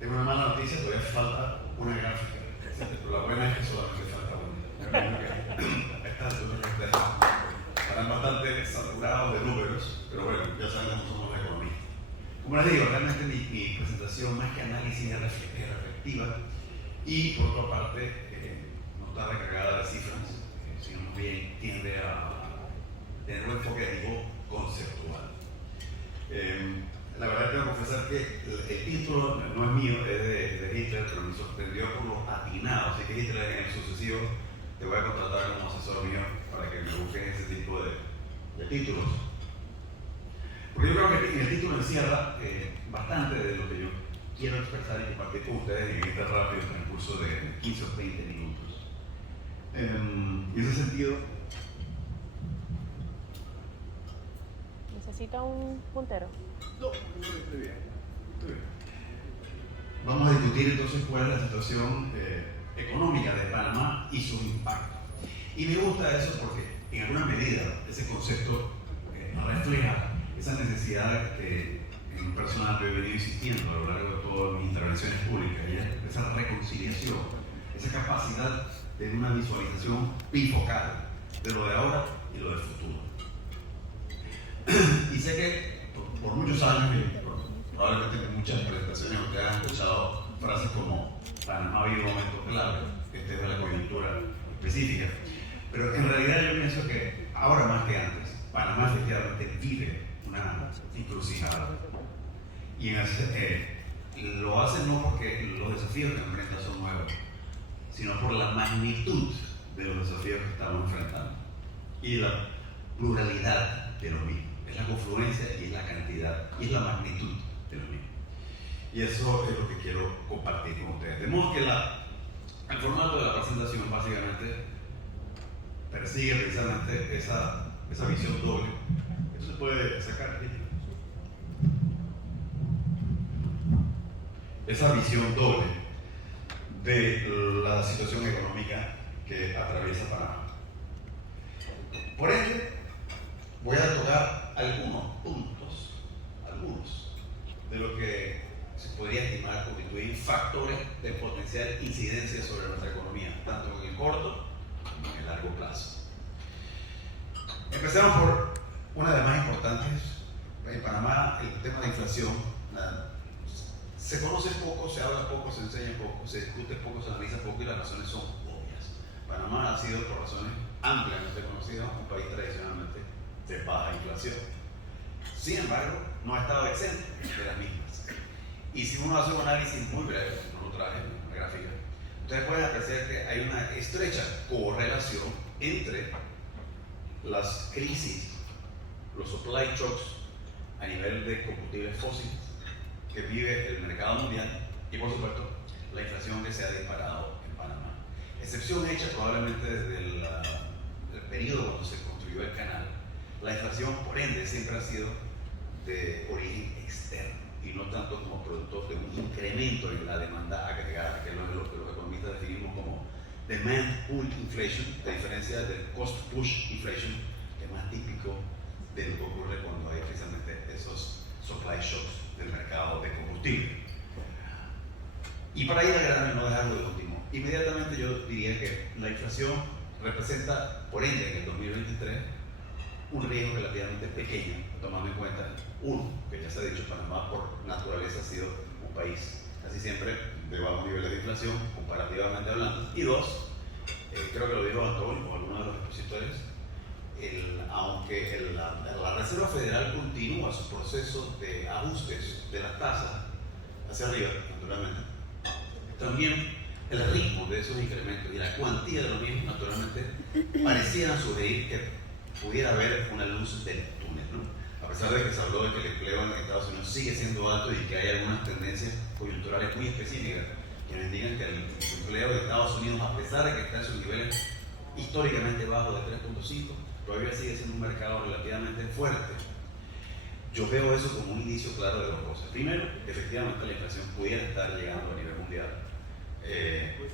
Tengo una mala noticia, todavía falta una gráfica. Pero la buena es que solamente falta una. Estas estarán bastante saturados de números, pero bueno, ya saben cómo somos los economistas. Como les digo, realmente mi presentación, más que análisis, es reflexiva y por otra parte, no está recargada de cifras, sino más bien tiende a tener un enfoque de tipo conceptual. La verdad tengo que confesar que el título no es mío, es de Hitler, pero me sorprendió por lo atinado, así que Hitler en el sucesivo te voy a contratar como asesor mío para que me busquen ese tipo de títulos. Porque yo creo que el título encierra bastante de lo que yo quiero expresar y compartir con ustedes en este rápido transcurso de 15 o 20 minutos. En ese sentido, ¿necesita un puntero? no, estoy bien. Vamos a discutir entonces cuál es la situación económica de Panamá y su impacto. Y me gusta eso porque en alguna medida ese concepto refleja esa necesidad que en un personal yo he venido insistiendo a lo largo de todas mis intervenciones públicas, esa reconciliación, esa capacidad de una visualización bifocal de lo de ahora y lo del futuro. Y sé que por muchos años, probablemente en muchas presentaciones ustedes han escuchado frases como Panamá vive un momento clave, este es de la coyuntura específica, pero en realidad yo pienso que ahora más que antes, Panamá efectivamente vive una encrucijada. Y lo hace no porque los desafíos que enfrenta son nuevos, sino por la magnitud de los desafíos que estamos enfrentando y la pluralidad de los mismos. Es la confluencia y es la cantidad y es la magnitud de los mismos. Y eso es lo que quiero compartir con ustedes. De modo que el formato de la presentación básicamente persigue precisamente esa visión doble. Eso se puede sacar aquí. Esa visión doble de la situación económica que atraviesa Panamá. Por ende, voy a tocar algunos puntos, de lo que se podría estimar constituir factores de potencial incidencia sobre nuestra economía, tanto en el corto como en el largo plazo. Empecemos por una de las más importantes. En Panamá, el tema de inflación se conoce poco, se habla poco, se enseña poco, se discute poco, se analiza poco y las razones son obvias. Panamá ha sido, por razones ampliamente conocidas, un país tradicionalmente de baja inflación. Sin embargo, no ha estado exento de las mismas. Y si uno hace un análisis muy breve, no lo traje en una gráfica, ustedes pueden apreciar que hay una estrecha correlación entre las crisis, los supply shocks a nivel de combustibles fósiles que vive el mercado mundial y, por supuesto, la inflación que se ha disparado en Panamá. Excepción hecha probablemente desde el periodo cuando se construyó el canal. La inflación, por ende, siempre ha sido de origen externo y no tanto como producto de un incremento en la demanda agregada, que es lo que los economistas definimos como demand pull inflation, a diferencia del cost push inflation, que es más típico de lo que ocurre cuando hay precisamente esos supply shocks del mercado de combustible. Y para ir al grano y no dejarlo de último, inmediatamente yo diría que la inflación representa, por ende, en el 2023, un riesgo relativamente pequeño, tomando en cuenta, uno, que ya se ha dicho, Panamá por naturaleza ha sido un país casi siempre de bajos niveles de inflación, comparativamente hablando, y dos, creo que lo dijo Antonio o alguno de los expositores, aunque la Reserva Federal continúa su proceso de ajustes de las tasas hacia arriba, naturalmente, también el ritmo de esos incrementos y la cuantía de los mismos, naturalmente, parecieran sugerir que pudiera haber una luz del túnel, ¿no? A pesar de que se habló de que el empleo en Estados Unidos sigue siendo alto y que hay algunas tendencias coyunturales muy específicas que nos indican que el empleo de Estados Unidos, a pesar de que está en sus niveles históricamente bajos de 3.5, todavía sigue siendo un mercado relativamente fuerte. Yo veo eso como un indicio claro de dos cosas. Primero, que efectivamente la inflación pudiera estar llegando a nivel mundial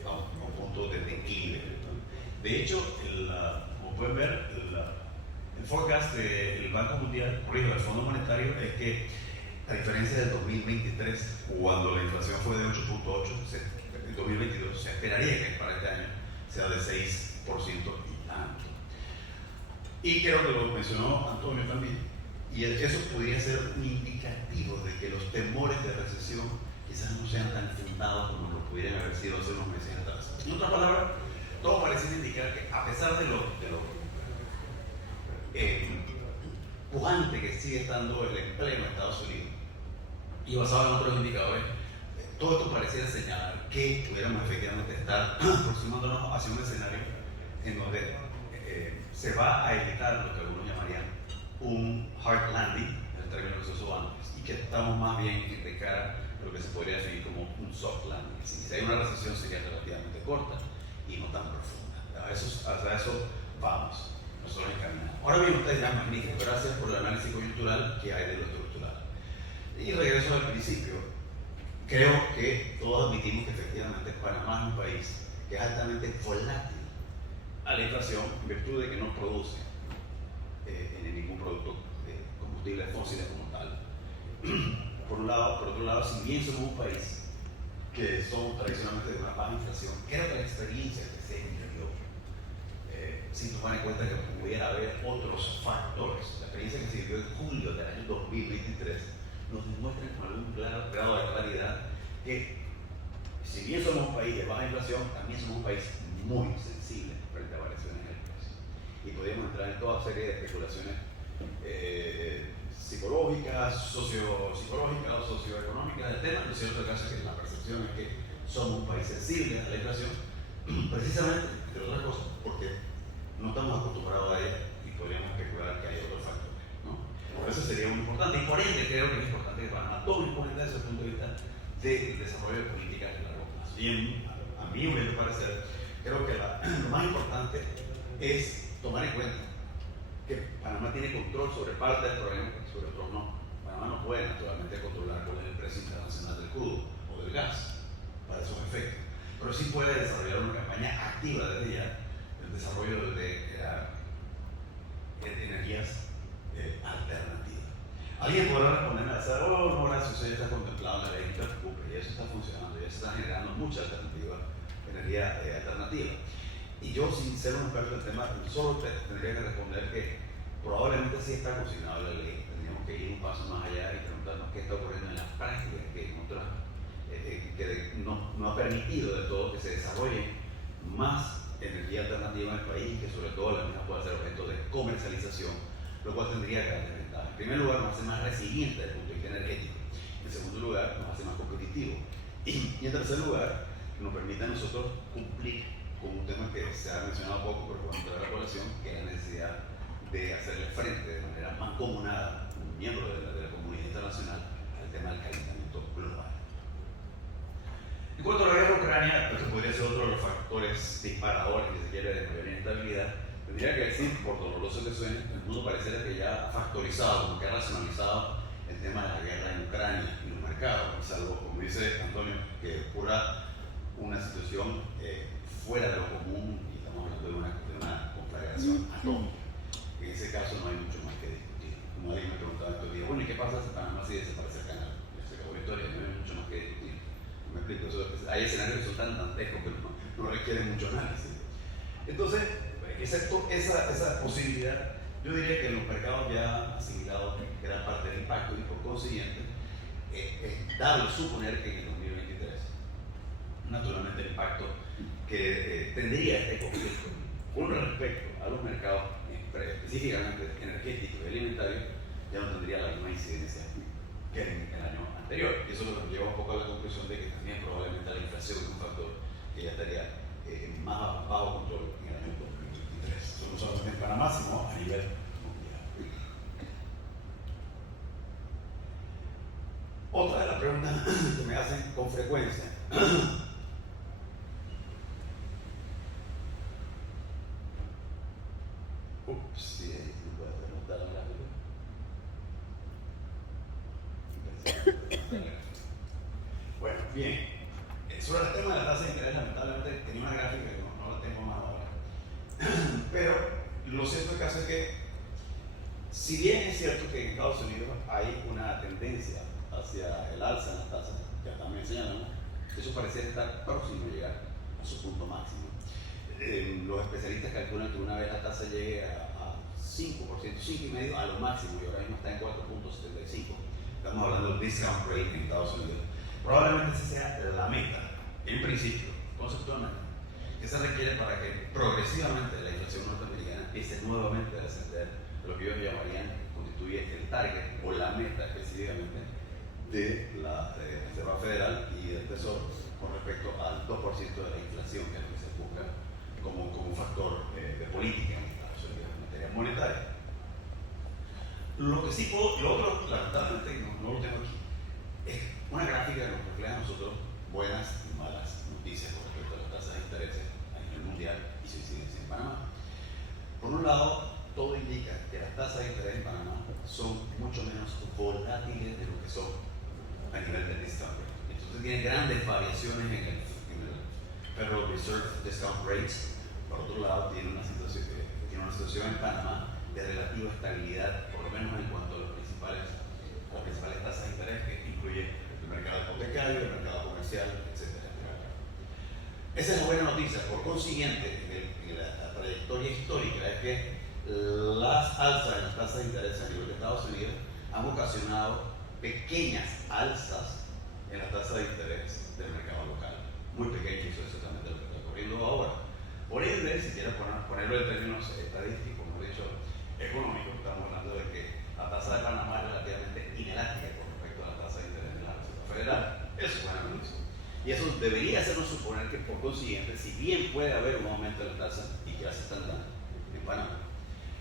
a un punto de declive. De hecho, como pueden ver, el forecast del Banco Mundial, del Fondo Monetario, es que A diferencia del 2023, cuando la inflación fue de 8.8, en 2022 se esperaría que para este año sea de 6% y tanto. Y creo que lo mencionó Antonio también, y eso podría ser un indicativo de que los temores de recesión quizás no sean tan fundados como lo pudieran haber sido hace unos meses atrás. En otras palabras, todo parece indicar que a pesar de lo pujante que sigue estando el empleo en Estados Unidos, y basado en otros indicadores, todo esto pareciera señalar que pudiéramos efectivamente estar aproximándonos hacia un escenario en donde se va a evitar lo que algunos llamarían un hard landing, en el término que se usó antes, y que estamos más bien de cara a lo que se podría definir como un soft landing. Si hay una recesión sería relativamente corta y no tan profunda. A eso vamos, nosotros encaminamos. Ahora bien, ustedes ya magnífico, gracias por el análisis coyuntural que hay de lo estructural. Y regreso al principio, creo que todos admitimos que efectivamente Panamá es un país que es altamente volátil a la inflación en virtud de que no produce ningún producto de combustibles fósiles como tal. Por otro lado, si bien somos un país que somos tradicionalmente de una baja inflación, creo que la experiencia que se vivió, si nos dan en cuenta que pudiera haber otros factores, la experiencia que se vivió en julio del año 2023 nos demuestra con algún grado de claridad que si bien somos un país de baja inflación, también somos un país muy sensible frente a variaciones en el precio. Y podríamos entrar en toda serie de especulaciones psicológicas, sociopsicológicas o socioeconómicas del tema. Lo cierto es que la percepción es que somos un país sensible a la inflación, precisamente, entre otras cosas, porque no estamos acostumbrados a ella y podríamos especular que hay otros factores, ¿no? Eso sería muy importante, y por ende creo que es importante que Panamá tome en cuenta desde el punto de vista del desarrollo de políticas de largo plazo. Y a mí, me parece, creo que lo más importante es tomar en cuenta que Panamá tiene control sobre parte del problema, sobre otros no. Panamá no puede naturalmente controlar cuál es el precio internacional del crudo o del gas para esos efectos, pero sí puede desarrollar una campaña activa desde ya el desarrollo de energías alternativas. Alguien podrá responderme a decir, oh, no, gracias, eso ya está contemplado en la ley, no te preocupes, ya eso está funcionando, ya se está generando mucha energía alternativa. Y yo, sin ser un experto del tema, solo tendría que responder que probablemente sí está cocinado la ley. Tendríamos que ir un paso más allá y preguntarnos qué está ocurriendo en la práctica, que no ha permitido de todo que se desarrolle más energía alternativa en el país y que sobre todo la misma pueda ser objeto de comercialización, lo cual tendría que haber ventaja. En primer lugar, nos hace más resilientes desde el punto de vista energético. En segundo lugar, nos hace más competitivos. Y en tercer lugar, nos permite a nosotros cumplir con un tema que se ha mencionado poco, pero que va a entrar a la población, que es la necesidad de hacerle frente de manera mancomunada, un miembro de la comunidad internacional, al tema del calentamiento global. En cuanto a la guerra de Ucrania, esto podría ser otro de los factores disparadores, si se quiere, de mayor inestabilidad. Tendría que decir, por doloroso que suene, el mundo pareciera que ya ha factorizado, como que ha racionalizado el tema de la guerra en Ucrania y los mercados, salvo, como dice Antonio, que ocurra una situación fuera de lo común, y estamos hablando de una conflagración atómica. En ese caso no hay mucho más que discutir. Como alguien me preguntaba estos días, bueno, ¿y qué pasa si Panamá si desaparece el canal? Se acabó la historia, no hay mucho más que discutir. Me explico, hay escenarios que son tan dantescos que no requieren mucho análisis. Entonces, excepto esa posibilidad, yo diría que en los mercados ya han asimilado gran parte del impacto y por consiguiente, es dable suponer que en el 2023, naturalmente el impacto que tendría este conflicto con respecto a los mercados, específicamente energéticos y alimentarios, ya no tendría la misma incidencia que en el año anterior. Y eso nos lleva un poco a la conclusión de que también probablemente la inflación es un factor que ya estaría más bajo control en el año 2023. Eso no solamente en Panamá, sino a nivel mundial. Otra de las preguntas que me hacen con frecuencia Bueno, bien. Sobre el tema de la tasa de interés, lamentablemente tenía una gráfica que no la tengo más ahora. Pero lo cierto es que si bien es cierto que en Estados Unidos hay una tendencia hacia el alza en las tasas, que también señalan, eso parece estar próximo a llegar a su punto máximo. Los especialistas calculan que una vez la tasa llegue a 5%, 5,5% a lo máximo, y ahora mismo está en 4,75%. Estamos hablando del discount rate en Estados Unidos. Probablemente esa sea la meta, en principio, conceptualmente, que se requiere para que progresivamente la inflación norteamericana empiece nuevamente a descender de lo que ellos llamarían, constituye el target o la meta específicamente de la Reserva Federal y del Tesoro con respecto al 2% de la inflación, que es lo que se busca como un factor de política en Estados Unidos en materia monetaria. Lo que sí puedo, lo otro, lamentablemente, no lo tengo aquí, es una gráfica que nos refleja a nosotros buenas y malas noticias con respecto a las tasas de interés a nivel mundial y su incidencia en Panamá. Por un lado, todo indica que las tasas de interés en Panamá son mucho menos volátiles de lo que son a nivel del discount rate. Entonces tiene grandes variaciones en el Federal Reserve Discount Rates. Por otro lado, tiene una situación en Panamá de relativa estabilidad, por lo menos en cuanto a las principales tasas de interés, que incluye el mercado hipotecario, el mercado comercial, etc. Esa es la buena noticia. Por consiguiente, la trayectoria histórica es que las alzas en las tasas de interés a nivel de Estados Unidos han ocasionado pequeñas alzas en la tasa de interés del mercado local. Muy pequeño, eso es exactamente lo que está ocurriendo ahora. Por ende, si quieres ponerlo en términos estadísticos, como he dicho, económicos, estamos hablando de que la tasa de Panamá es relativamente inelástica con respecto a la tasa de interés de la Reserva Federal. Eso es buena noticia. Y eso debería hacernos suponer que, por consiguiente, si bien puede haber un aumento de la tasa, y ya se están dando en Panamá,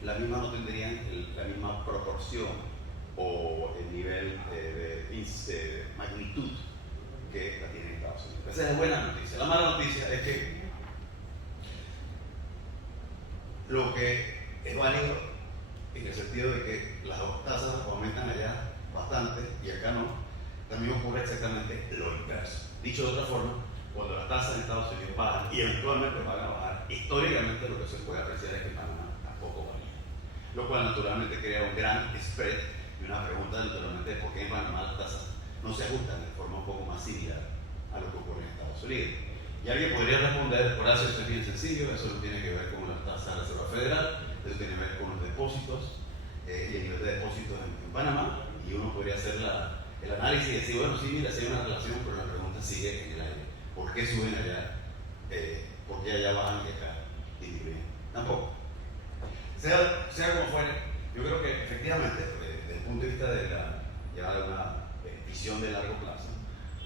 las mismas no tendrían la misma proporción o el nivel de magnitud que la tiene en Estados Unidos. Esa es la buena noticia. La mala noticia es que lo que es válido en el sentido de que las tasas aumentan allá bastante y acá no, también ocurre exactamente lo inverso. Dicho de otra forma, cuando las tasas en Estados Unidos bajan y eventualmente van a bajar, históricamente lo que se puede apreciar es que Panamá tampoco varía. Lo cual naturalmente crea un gran spread y una pregunta naturalmente de por qué en Panamá las tasas no se ajustan de forma un poco más similar a lo que ocurre en Estados Unidos. Y alguien podría responder, Horacio, eso es bien sencillo, eso no tiene que ver con las tasas de la Reserva Federal, eso tiene que ver con los depósitos y el nivel de depósitos en Panamá, y uno podría hacer el análisis y decir, bueno, sí, mira, sí hay una relación, pero la pregunta sigue en el aire. ¿Por qué suben allá? ¿Por qué allá bajan y acá disminuyen? Tampoco. Sea como fuere, yo creo que efectivamente, desde el punto de vista de una visión de largo plazo,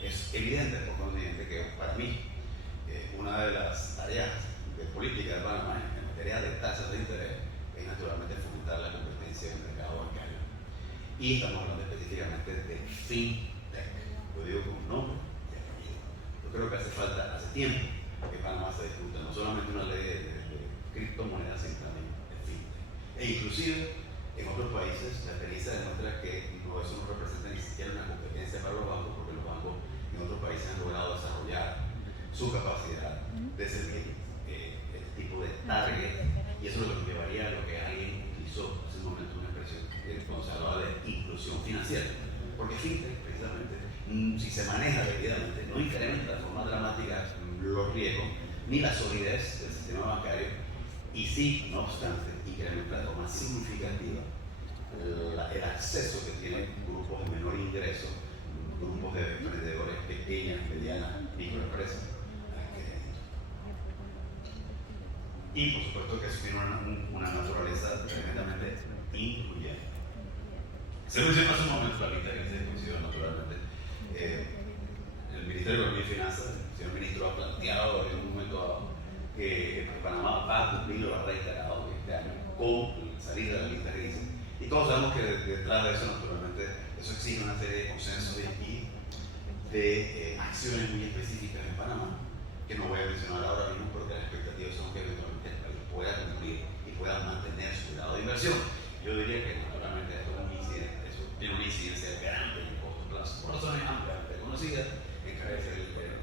es evidente, por consiguiente, que para mí una de las tareas de política de Panamá en materia de tasas de interés es naturalmente fomentar la competencia en el mercado bancario. Y estamos hablando específicamente de FinTech, lo digo con nombre y apellido. Yo creo que hace tiempo que Panamá se discuta no solamente una ley de criptomonedas, sino también de FinTech. E inclusive en otros países la experiencia demuestra que eso no representa ni siquiera una competencia para los bancos, porque los bancos en otros países han logrado desarrollar su capacidad de servir este tipo de target, y eso es lo que llevaría a lo que alguien utilizó hace un momento una expresión cuando se hablaba de inclusión financiera, porque FinTech precisamente, si se maneja debidamente, no incrementa de forma dramática los riesgos ni la solidez del sistema bancario, y sí, no obstante, incrementa de forma significativa el acceso que tienen grupos de menor ingreso, grupos de emprendedores pequeñas, medianas, microempresas. Y por supuesto que eso tiene una naturaleza tremendamente incluyente. Se mencionó hace un momento la lista que se considera naturalmente. El Ministerio de Economía y Finanzas, el señor ministro, ha planteado en un momento dado que Panamá va a cumplir, lo ha reiterado este año, con salir de la lista que dice. Y todos sabemos que detrás de eso, naturalmente, eso exige una serie de consensos y de acciones muy específicas en Panamá, que no voy a mencionar ahora mismo, porque las expectativas son que eventualmente el país pueda cumplir y pueda mantener su grado de inversión. Yo diría que naturalmente esto tiene una incidencia grande en el corto plazo, por razones ampliamente conocidas,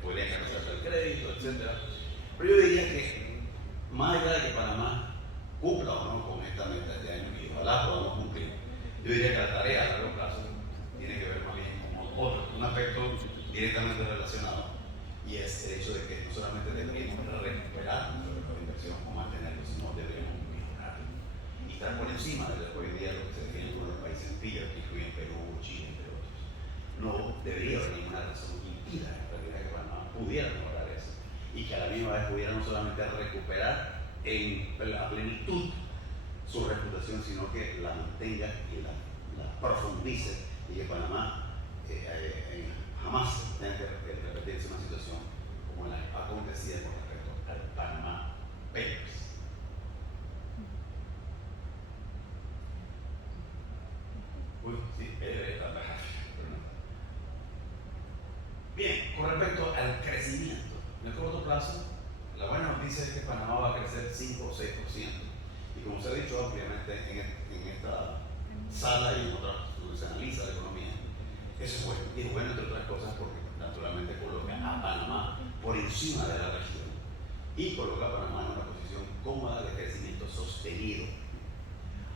podría encarecerse el crédito, etc. Pero yo diría que, más allá de que Panamá cumpla o no con esta meta este año, y ojalá podamos cumplir, yo diría que la tarea a largo plazo tiene que ver más bien con un aspecto directamente relacionado, y es el hecho de que no solamente deberíamos recuperar nuestra inversión o mantenerlo, sino deberíamos mejorar y estar por encima de hoy en día lo que se define como los países PIA, que incluyen Perú, Chile, entre otros. No debería haber ninguna razón que impida en realidad que Panamá pudiera mejorar eso y que a la misma vez pudiera no solamente recuperar en la plenitud su reputación, sino que la mantenga y la profundice, y que Panamá jamás tenga que repetirse una situación como la acontecida con respecto al Panamá Papers. Bien, con respecto al crecimiento, en el corto plazo, la buena noticia es que Panamá va a crecer 5 o 6%. Y como se ha dicho ampliamente en esta sala y en otras donde se analiza la economía, eso es bueno. Y es bueno, entre otras cosas, porque naturalmente coloca a Panamá por encima de la región y coloca a Panamá en una posición cómoda de crecimiento sostenido.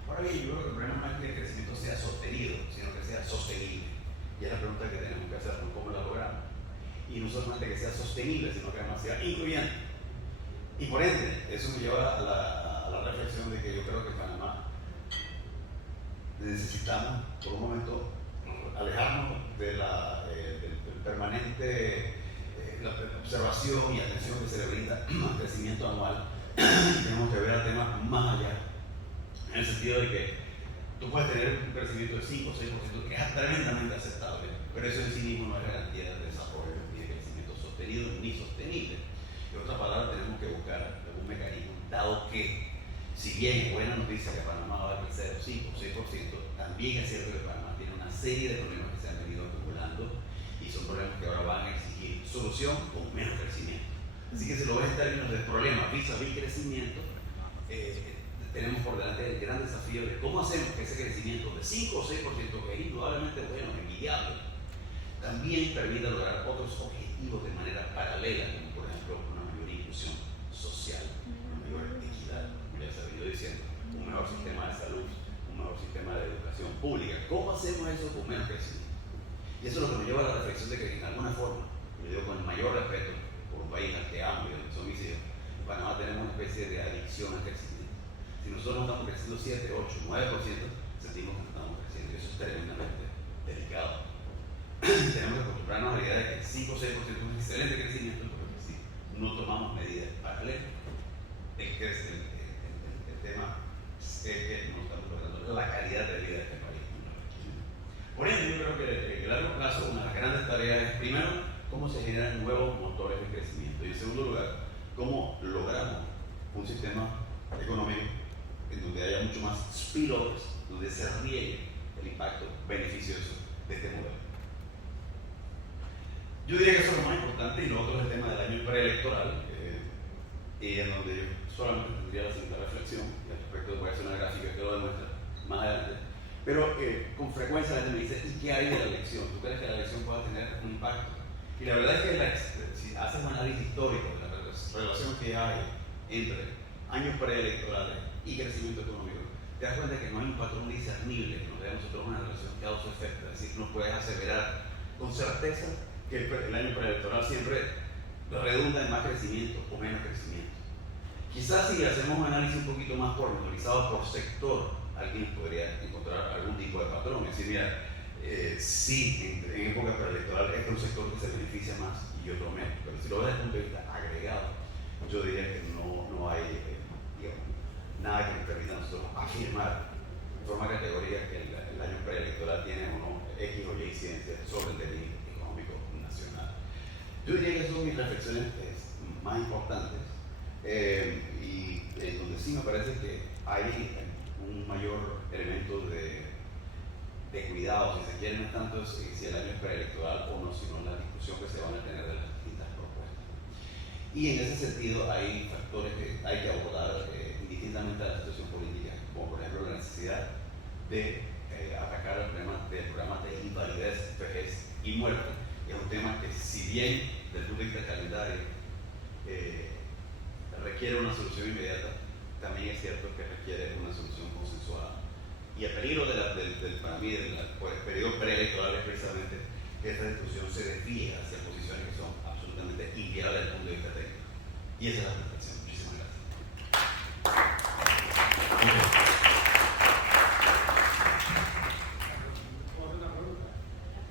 Ahora bien, yo creo que el problema no es que el crecimiento sea sostenido, sino que sea sostenible. Y es la pregunta que tenemos que hacernos: ¿cómo la logramos? Y no solamente que sea sostenible, sino que además sea incluyente. Y por ende, eso me lleva a la reflexión de que yo creo que en Panamá necesitamos, por un momento, alejarnos del permanente la observación y atención que se le brinda al crecimiento anual. Tenemos que ver el tema más allá, en el sentido de que tú puedes tener un crecimiento de 5 o 6% que es tremendamente aceptable, pero eso en sí mismo no es garantía de desarrollo ni de crecimiento sostenido ni sostenible. En otras palabras, tenemos que buscar algún mecanismo, dado que, si bien es buena noticia que Panamá va a crecer 5 o 6%, también es cierto que Panamá tiene una serie de problemas que se han venido acumulando y son problemas que ahora van a exigir solución con menos crecimiento. Así que si lo ves en términos de problemas vis-a-vis crecimiento, tenemos por delante el gran desafío de cómo hacemos que ese crecimiento de 5 o 6%, que es indudablemente bueno, envidiable, también permita lograr otros objetivos de manera paralela, como por ejemplo una mayor inclusión social, una mayor equidad, como ya se ha venido diciendo, un mejor sistema de salud, un mejor sistema de educación pública. ¿Cómo hacemos eso con menos crecimiento? Y eso es lo que nos lleva a la reflexión de que en alguna forma, yo digo con el mayor respeto por un país al que amo y donde son mis hijos, en Panamá tenemos una especie de adicción al crecimiento. Si nosotros estamos creciendo 7, 8, 9%, sentimos que estamos creciendo, y eso es tremendamente delicado. Tenemos que acostumbrarnos a la idea de que 5 o 6% es un excelente crecimiento, porque si no tomamos medidas paralelas, el tema es que no estamos logrando la calidad de vida de este país. Por ende, yo creo que a largo plazo una de las grandes tareas es, primero, cómo se generan nuevos motores de crecimiento, y en segundo lugar, cómo logramos un sistema económico en donde haya mucho más spillovers, donde se riegue el impacto beneficioso de este modelo. Yo diría que eso es lo más importante, y lo otro es el tema del año preelectoral, y en donde yo solamente tendría la siguiente reflexión, y al respecto voy a hacer una gráfica que lo demuestra más adelante. Pero con frecuencia la gente me dice: ¿y qué hay de la elección? ¿Tú crees que la elección pueda tener un impacto? Y la verdad es que si haces un análisis histórico de la relación que hay entre años preelectorales y crecimiento económico, te das cuenta que no hay un patrón discernible que nos dé a nosotros una relación causa-efecto. Es decir, no puedes aseverar con certeza que el año preelectoral siempre redunda en más crecimiento o menos crecimiento. Quizás si hacemos un análisis un poquito más pormenorizado por sector, alguien podría encontrar algún tipo de patrón. Es decir, mira, sí, en época preelectoral este es un sector que se beneficia más y otro menos, pero si lo ves desde el punto de vista agregado, yo diría que no hay nada que nos permita a nosotros afirmar de forma categórica que el año preelectoral tiene o no X o Y incidencia sobre el devenir económico nacional. Yo diría que esas son mis reflexiones más importantes, y donde sí me parece que hay un mayor elemento de cuidado, si se quiere, no es tanto si el año es preelectoral o no, sino la discusión que se van a tener de las distintas propuestas. Y en ese sentido hay factores que hay que abordar indistintamente a la situación política, como por ejemplo la necesidad de atacar el problema del programa de invalidez, vejez y muerte. Es un tema que, si bien desde el punto de vista calendario requiere una solución inmediata, también es cierto que requiere una solución consensuada. Y el peligro para mí del periodo preelectoral es precisamente que esta discusión se desvíe hacia posiciones que son absolutamente inviables desde el punto de vista técnico. Y esa es la reflexión. Muchísimas gracias.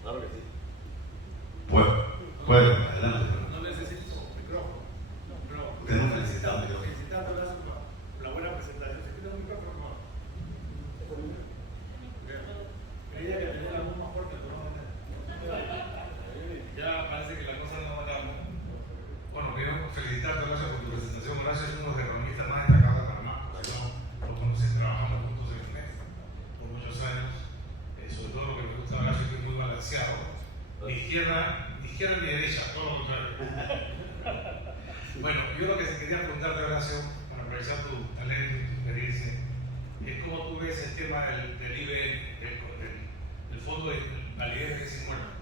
Claro que sí. Puede, adelante. No necesito micrófono. Usted no necesita un micrófono. Felicitando por la buena presentación. ¿Se quita un micrófono? Creía que tenía la voz más fuerte, pero no. Ya parece que la cosa no va a dar. Bueno, quiero felicitarte, gracias por tu presentación. Gracias, uno de los economistas más destacados de Panamá. Yo lo conocí, trabajamos juntos en FNEF por muchos años. Sobre todo lo que me gusta de Horacio es que es muy balanceado. Ni izquierda ni derecha, todo lo contrario. Bueno, yo lo que quería preguntarte, Horacio, para aprovechar tu talento y tu experiencia, es cómo tú ves el tema del IBM, del Fondo de Validez de ese muerto,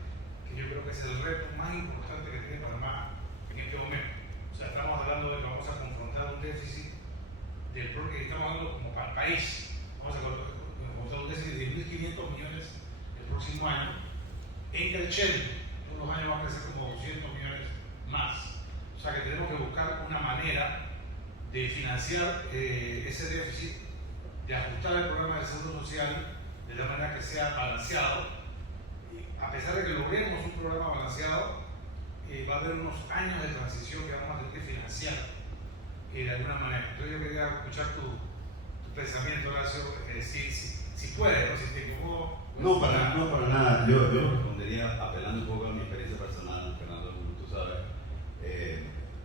que yo creo que es el reto más importante que tiene Panamá en este momento. O sea, estamos hablando de que vamos a confrontar un déficit del que estamos hablando como para el país. Vamos a confrontar un déficit de 1.500 millones el próximo año, en creciendo. En unos años va a crecer como 200 millones más. O sea que tenemos que buscar una manera de financiar ese déficit, de ajustar el programa de seguro social de la manera que sea balanceado. A pesar de que logremos un programa balanceado, va a haber unos años de transición que vamos a tener que financiar de alguna manera. Entonces yo quería escuchar tu pensamiento, Horacio, si puedes, ¿no? Si te incomodo. No, para nada. Yo respondería apelando un poco a mi experiencia personal, Fernando, como tú sabes.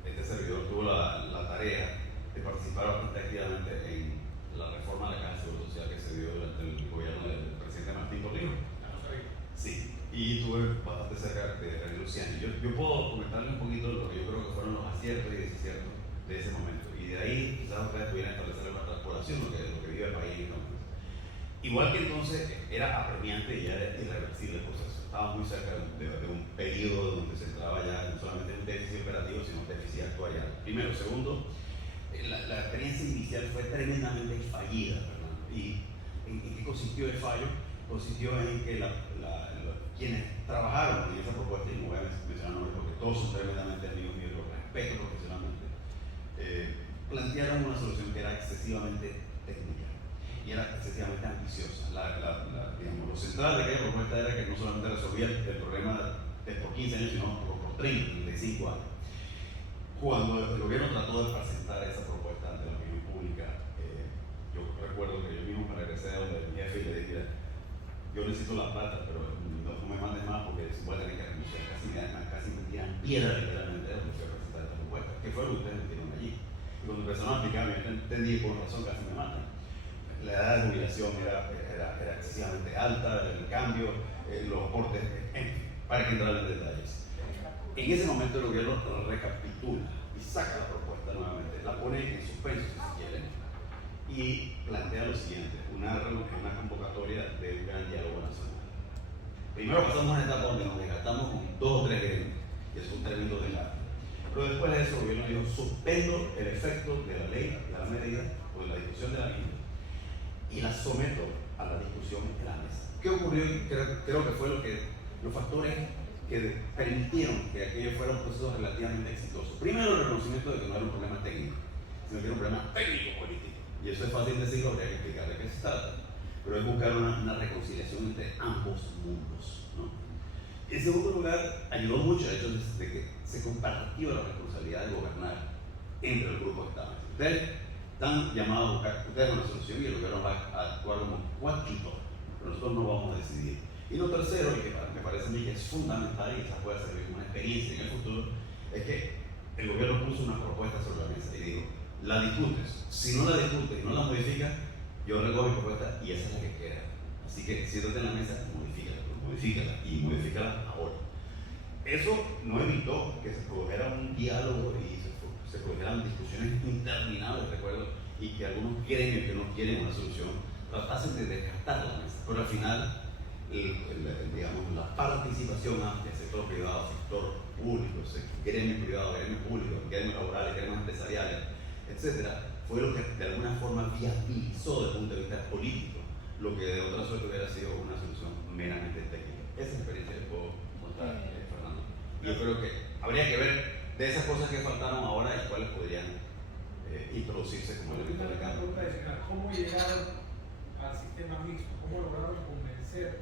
Este servidor tuvo la tarea de participar bastante activamente en la reforma de la Caja de Seguro Social que se dio durante el gobierno del presidente Martín Cortijo. Sí, y estuve bastante cerca de René Luciani. Yo puedo comentarle un poquito lo que yo creo que fueron los aciertos y desaciertos de ese momento. Y de ahí quizás ustedes pudieran establecer una transpolación, lo que vive el país, ¿no? Igual que entonces era apremiante y ya era irreversible el proceso. Estábamos muy cerca de un periodo donde se entraba ya no solamente en un déficit operativo, sino un déficit actuarial. Primero. Segundo, la experiencia inicial fue tremendamente fallida, ¿verdad? ¿Y en qué consistió el fallo? Consistió en que quienes trabajaron en esa propuesta, y no voy a mencionar nombres porque todos son tremendamente amigos míos, los respeto profesionalmente, plantearon una solución que era excesivamente técnica y era excesivamente ambiciosa. Digamos, lo central de aquella propuesta era que no solamente resolvía el problema por 15 años, sino por 30, 35 años. Cuando el gobierno trató de presentar esa propuesta ante la opinión pública, yo recuerdo que yo mismo me regresé a donde mi jefe y le dije: yo necesito la plata, pero no me mandes más porque voy a tener que renunciar. Casi me tiran piedra literalmente de lo que fui a presentar esta propuesta. ¿Qué fue lo que ustedes me tiraron allí? Y cuando empezaron a explicar, yo entendí por razón casi me matan. La edad de jubilación era excesivamente alta, el cambio, los aportes, en fin, para que entrar en detalles. En ese momento el gobierno recapitula y saca la propuesta nuevamente, la pone en suspenso si se quiere, y plantea lo siguiente: una convocatoria de un gran diálogo nacional. Primero pasamos a una etapa donde nos desgastamos con 2 o 3 gremios, y es un tremendo desgaste. Pero después de eso el gobierno dijo: suspendo el efecto de la ley, de la medida o de la discusión de la misma, y la someto a la discusión en la mesa. ¿Qué ocurrió? Creo que fue los factores que permitieron que aquello fuera un proceso relativamente exitoso. Primero, el reconocimiento de que no era un problema técnico, sino que era un problema técnico-político. Y eso es fácil decirlo, habría que explicar de qué se trata. Pero es buscar una reconciliación entre ambos mundos, ¿no? En segundo lugar, ayudó mucho el hecho de que se compartió la responsabilidad de gobernar entre el grupo que estaban. Ustedes están llamados a buscar una solución y el gobierno va a actuar como coadjutor, pero nosotros no vamos a decidir. Y lo tercero, y que me parece a mí que es fundamental y quizás pueda servir como una experiencia en el futuro, es que el gobierno puso una propuesta sobre la mesa y dijo: la discutes, si no la discutes y no la modificas, yo recojo mi propuesta y esa es la que queda. Así que siéntate en la mesa, modifícala y modifícala ahora. Eso no evitó que se produjera un diálogo y se produjeran discusiones interminables, recuerdo, y que algunos gremios que no quieren una solución tratasen de desgastar la mesa. Pero al final, digamos, la participación amplia, sector privado, sector público, gremio privado, gremio público, gremios laborales, gremios empresariales, etcétera, fue lo que de alguna forma viabilizó desde el punto de vista político lo que de otra suerte hubiera sido una solución meramente técnica. Esa experiencia que puedo cuenta Fernando. Yo creo que habría que ver de esas cosas que faltaron ahora y cuáles podrían introducirse como elemento de cambio. ¿Cómo llegaron al sistema mixto? ¿Cómo lograron convencer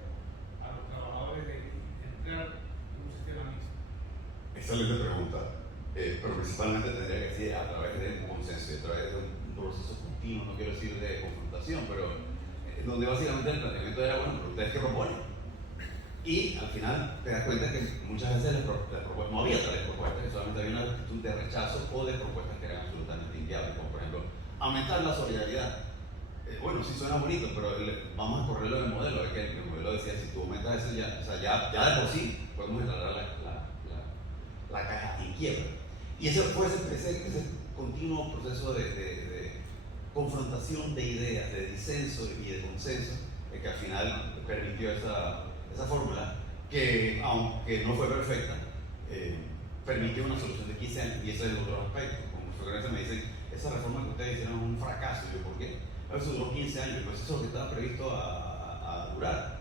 a los trabajadores de entrar en un sistema mixto? Excelente pregunta, pero principalmente tendría que ser a través de un consenso, a través de un proceso continuo, no quiero decir de confrontación, pero donde básicamente el planteamiento era, bueno, pero ustedes qué proponen. Y al final te das cuenta que muchas veces las propuestas, no había tales propuestas, que solamente había una actitud de rechazo o de propuestas que eran absolutamente inviables, como por ejemplo aumentar la solidaridad. Bueno, sí suena bonito, pero vamos a correrlo del modelo. Es que el modelo decía, si tú aumentas eso, ya, o sea, ya de por sí podemos declarar la caja en quiebra. Y ese fue ese continuo proceso de confrontación de ideas, de disenso y de consenso, que al final permitió esa fórmula que, aunque no fue perfecta, permitió una solución de 15 años. Y ese es el otro aspecto. Con frecuencia me dicen, esa reforma que ustedes hicieron es un fracaso. Y yo, ¿por qué? A veces duró 15 años, pues eso es lo que estaba previsto a durar.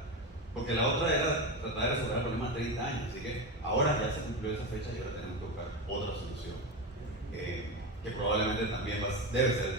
Porque la otra era tratar de resolver el problema a 30 años. Así que ahora ya se cumplió esa fecha y ahora tenemos que buscar otra solución. Que probablemente también debe ser